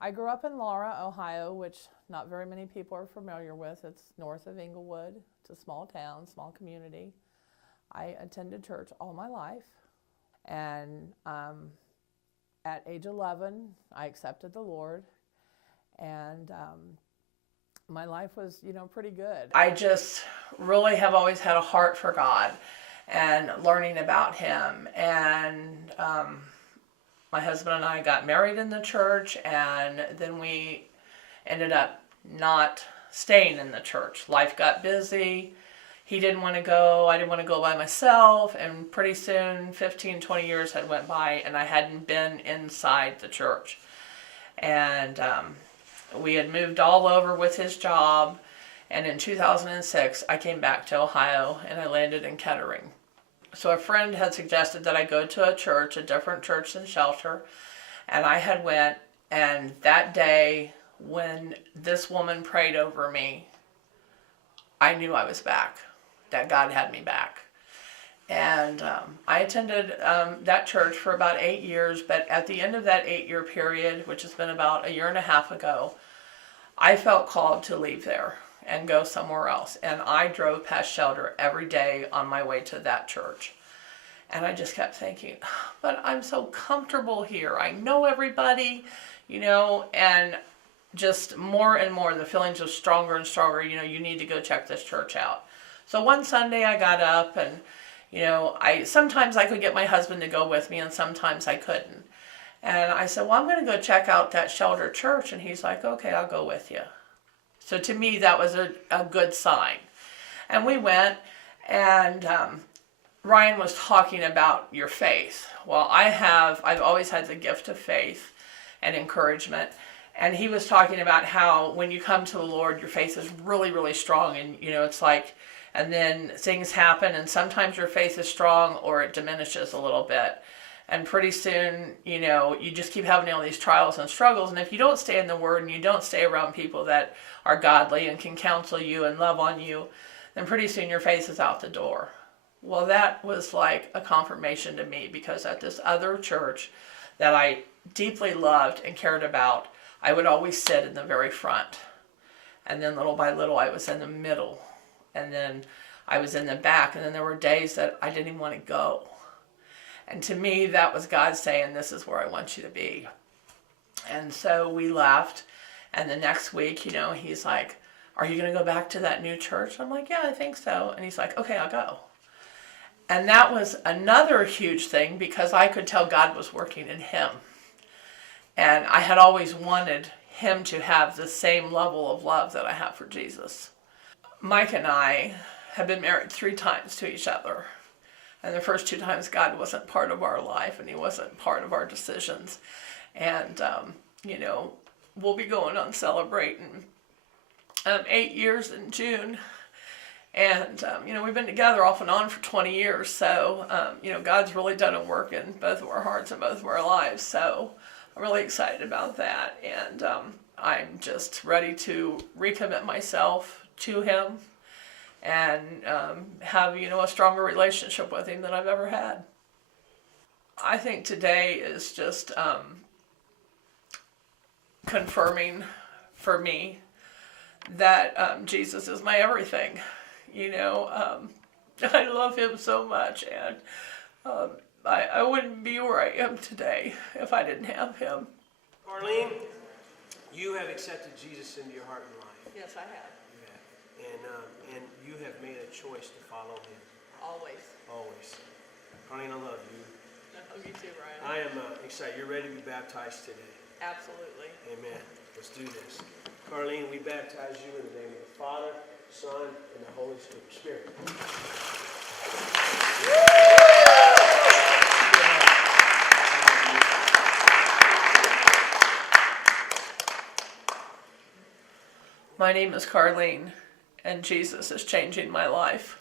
I grew up in Laura, Ohio, which not very many people are familiar with. It's north of Englewood. It's a small town, small community. I attended church all my life, and at age 11, I accepted the Lord, and my life was, pretty good. I just really have always had a heart for God and learning about Him, and my husband and I got married in the church, and then we ended up not staying in the church. Life got busy. He didn't want to go. I didn't want to go by myself. And pretty soon, 15, 20 years had went by, and I hadn't been inside the church. And we had moved all over with his job. And in 2006, I came back to Ohio, and I landed in Kettering. So a friend had suggested that I go to a church, a different church than Shelter. And I had went, and that day when this woman prayed over me, I knew I was back, that God had me back. And I attended that church for about 8 years, but at the end of that 8-year period, which has been about a year and a half ago, I felt called to leave there and go somewhere else. And I drove past Shelter every day on my way to that church. And I just kept thinking, but I'm so comfortable here. I know everybody, and just more and more, the feelings are stronger and stronger. You need to go check this church out. So one Sunday I got up, and, sometimes I could get my husband to go with me, and sometimes I couldn't. And I said, well, I'm going to go check out that Shelter church. And he's like, okay, I'll go with you. So to me, that was a good sign. And we went, and Ryan was talking about your faith. Well, I've always had the gift of faith and encouragement. And he was talking about how when you come to the Lord, your faith is really, really strong. And, it's like, and then things happen, and sometimes your faith is strong or it diminishes a little bit. And pretty soon, you just keep having all these trials and struggles. And if you don't stay in the Word and you don't stay around people that are godly and can counsel you and love on you, then pretty soon your faith is out the door. Well, that was like a confirmation to me, because at this other church that I deeply loved and cared about, I would always sit in the very front. And then little by little, I was in the middle. And then I was in the back. And then there were days that I didn't even want to go. And to me, that was God saying, this is where I want you to be. And so we left. And the next week, he's like, are you going to go back to that new church? I'm like, yeah, I think so. And he's like, okay, I'll go. And that was another huge thing, because I could tell God was working in him. And I had always wanted him to have the same level of love that I have for Jesus. Mike and I have been married 3 times to each other. And the first 2 times, God wasn't part of our life, and he wasn't part of our decisions. And, we'll be going on celebrating 8 years in June. And, we've been together off and on for 20 years. So, God's really done a work in both of our hearts and both of our lives. So I'm really excited about that. And I'm just ready to recommit myself to him and have, a stronger relationship with him than I've ever had. I think today is just confirming for me that Jesus is my everything. I love him so much, and I wouldn't be where I am today if I didn't have him. Carlene, you have accepted Jesus into your heart and life. Yes, I have. You have. And you have made a choice to follow him. Always. Always. Carlene, I love you. I love you too, Ryan. I am excited. You're ready to be baptized today. Absolutely. Amen. Let's do this. Carlene, we baptize you in the name of the Father, Son, and the Holy Spirit. My name is Carlene, and Jesus is changing my life.